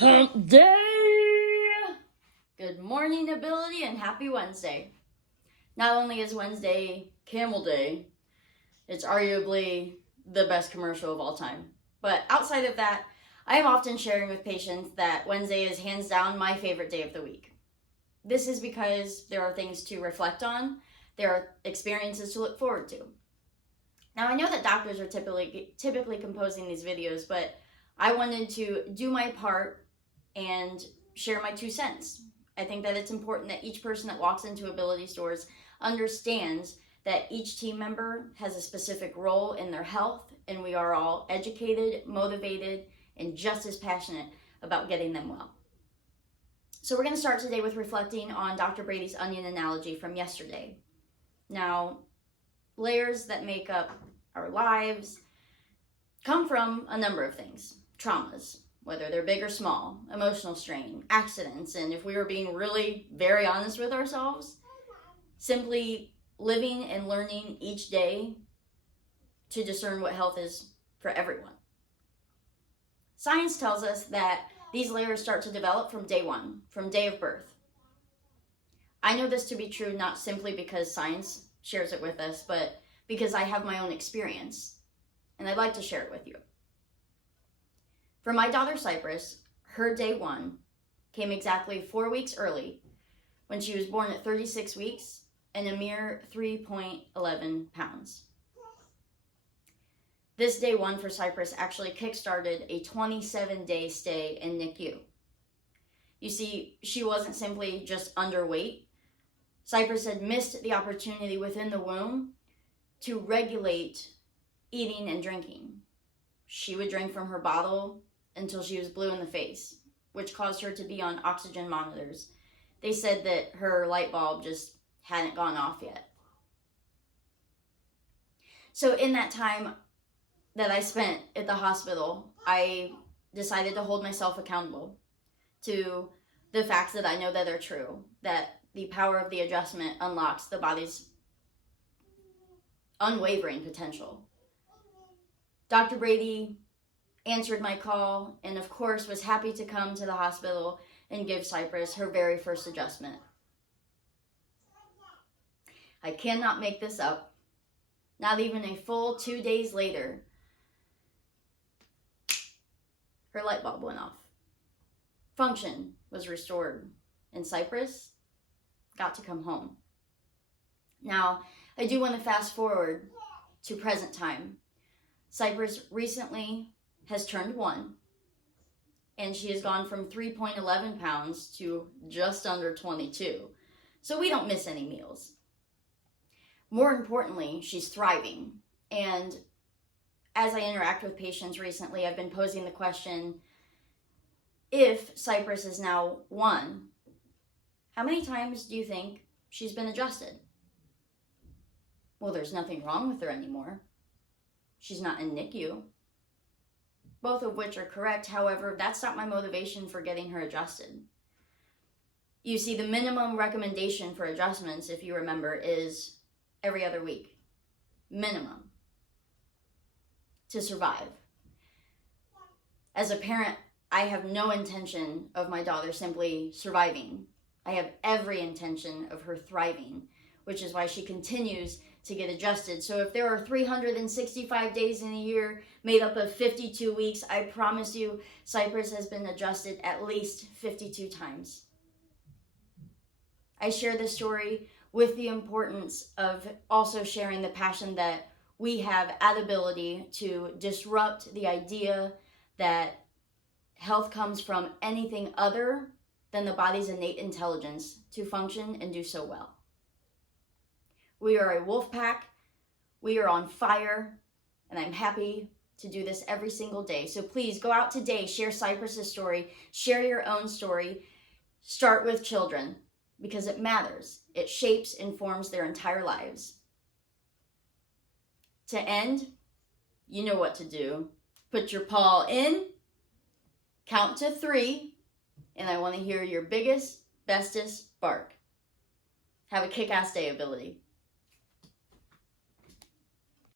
Hump day! Good morning, ability, and happy Wednesday. Not only is Wednesday Camel Day, it's arguably the best commercial of all time. But outside of that, I am often sharing with patients that Wednesday is hands down my favorite day of the week. This is because there are things to reflect on, there are experiences to look forward to. Now, I know that doctors are typically composing these videos, but I wanted to do my part and share my 2 cents. I think that it's important that each person that walks into ability stores understands that each team member has a specific role in their health, and we are all educated, motivated, and just as passionate about getting them well. So we're going to start today with reflecting on Dr. Brady's onion analogy from yesterday. Now, layers that make up our lives come from a number of things. Traumas, whether they're big or small, emotional strain, accidents, and if we were being really very honest with ourselves, simply living and learning each day to discern what health is for everyone. Science tells us that these layers start to develop from day one, from day of birth. I know this to be true not simply because science shares it with us, but because I have my own experience, and I'd like to share it with you. For my daughter Cyprus, her day one came exactly 4 weeks early when she was born at 36 weeks and a mere 3.11 pounds. This day one for Cyprus actually kickstarted a 27-day stay in NICU. You see, she wasn't simply just underweight. Cyprus had missed the opportunity within the womb to regulate eating and drinking. She would drink from her bottle until she was blue in the face, which caused her to be on oxygen monitors. They said that her light bulb just hadn't gone off yet. So in that time that I spent at the hospital, I decided to hold myself accountable to the facts that I know that are true, that the power of the adjustment unlocks the body's unwavering potential. Dr. Brady answered my call and of course was happy to come to the hospital and give Cyprus her very first adjustment. I cannot make this up. Not even a full 2 days later, her light bulb went off. Function was restored and Cyprus got to come home. Now, I do want to fast forward to present time. Cyprus recently has turned 1, and she has gone from 3.11 pounds to just under 22. So we don't miss any meals. More importantly, she's thriving. And as I interact with patients recently, I've been posing the question, if Cyprus is now 1, how many times do you think she's been adjusted? Well, there's nothing wrong with her anymore. She's not in NICU. Both of which are correct. However, that's not my motivation for getting her adjusted. You see, the minimum recommendation for adjustments, if you remember, is every other week. Minimum. To survive. As a parent, I have no intention of my daughter simply surviving. I have every intention of her thriving, which is why she continues to get adjusted. So if there are 365 days in a year made up of 52 weeks, I promise you Cyprus has been adjusted at least 52 times. I share this story with the importance of also sharing the passion that we have at Ability to disrupt the idea that health comes from anything other than the body's innate intelligence to function and do so well. We are a wolf pack, we are on fire, and I'm happy to do this every single day. So please go out today, share Cyprus's story, share your own story, start with children, because it matters. It shapes and forms their entire lives. To end, you know what to do. Put your paw in, count to 3, and I want to hear your biggest, bestest bark. Have a kick-ass day, Ability.